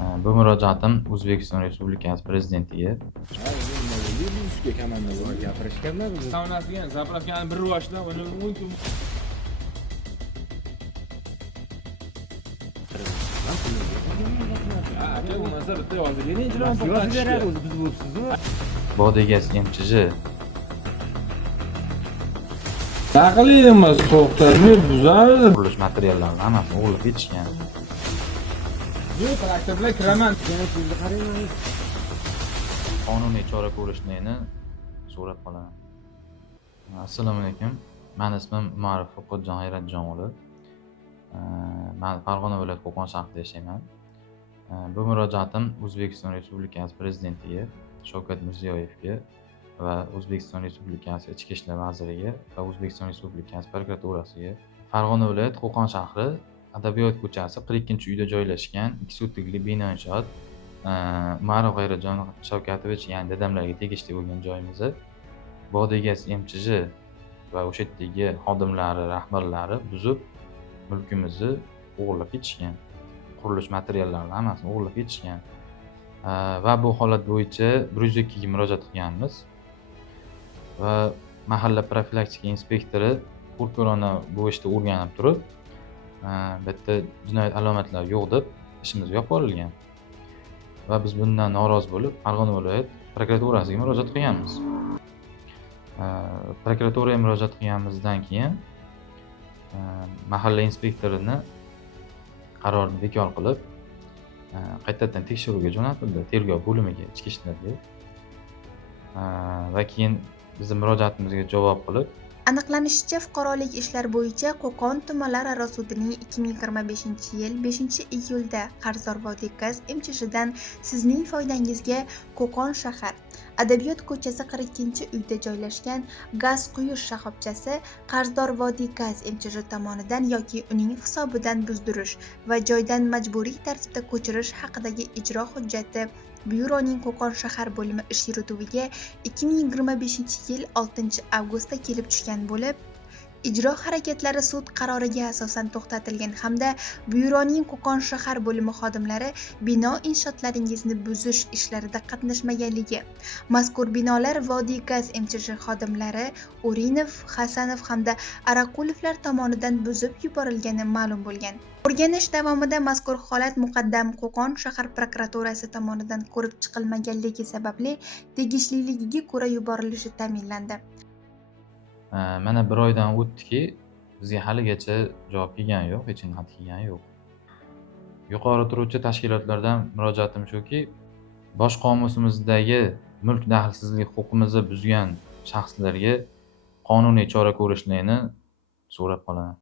Bu murojaatim O'zbekiston Respublikasi Prezidentiga. Bizga komanda bor gapirishganda biz saunasiga zapravkani bir rivojlab uni mumkin. Bodegas MChJ Aqli emas, to'xtatni buzadi. qurilish materiallarini hammasini o'g'irlab ketishgan. Yo'q, traktor bilan kiraman. Qonuniy chora ko'rishni so'rab qolaman. Assalomu alaykum. Meni ismim Umarov Foqatjon Hayratjon o'g'li. Men Farg'ona viloyati Qo'qon shahrida yashayman. Bu murojaatim O'zbekiston Respublikasi Prezidentiga, Shavkat Mirziyoyevga va O'zbekiston Respublikasi Ichki ishlar vaziriga va O'zbekiston Respublikasi prokuraturasiga. Farg'ona viloyati Qo'qon shahri Adabiyot ko'chasi 42-uyda joylashgan 2 sotixli bino inshoot Umarov Hayratjon Shavkatovich, ya'ni dadamlarga tegishli bo'lgan joyimizni Bodegas MChJ va o'sha yerdagi xodimlari, rahbarlari buzib, mulkimizni o'g'irlab ketishgan. Qurilish materiallarini hammasini o'g'irlab ketishgan. Va bu holat bo'yicha 102 ga murojaat qilganmiz. Va mahalla profilaktika inspektori prokurorni bu ishni o'rganib turib, bitta jinoyat alomatlari yo'q deb ishimiz yo'q qo'yilgan. Va biz bundan norozi bo'lib, Farg'ona viloyat prokuraturasiga murojaat qilganmiz. Prokuraturaga murojaat qilganimizdan keyin mahalla inspektorini qarorini bekor qilib, qaytadan tekshiruvga jo'natildi, tergov bo'limiga, ichki ishlarga. Va keyin bizning murojaatimizga javob qilib, Aniqlanishicha, fuqarolik ishlar bo'yicha Qo'qon tumanlararo sudining 2025-yil 5-iyulda qarzdor Vodiy gaz MChJdan sizning foydangizga Qo'qon shahar Adabiyot ko'chasi 42-uyda joylashgan gaz quyish shoxobchasi qarzdor Vodiy gaz MChJ tomonidan yoki uning hisobidan buzdirish va joydan majburiy tartibda ko'chirish haqidagi ijro hujjati Byuroning Qo'qon shahar bo'limi ish yurituviga 2025-yil 6-avgustda kelib tushgan bo'lib, ijro harakatlari sud qaroriga asosan to'xtatilgan hamda Byuroning Qo'qon shahar bo'limi xodimlari bino inshootlaringizni buzish ishlarida qatnashmaganligi, mazkur binolar Vodiy gaz MChJ xodimlari Urinov, Hasanov hamda Araqulovlar tomonidan buzib yuborilgani ma'lum bo'lgan. O'rganish davomida mazkur holat muqaddam Qo'qon shahar prokuraturasi tomonidan ko'rib chiqilmaganligi sababli tegishliligiga ko'ra yuborilishi ta'minlandi. mana 1 oydan o'tdiki, bizga haligacha javob kelgani yo'q, hech kim xat kelgani yo'q. Yuqori turuvchi tashkilotlardan murojaatim shuki, bosh qomusimizdagi mulk daxlsizlik huquqimizni buzgan shaxslarga qonuniy chora ko'rishni so'rab qolaman.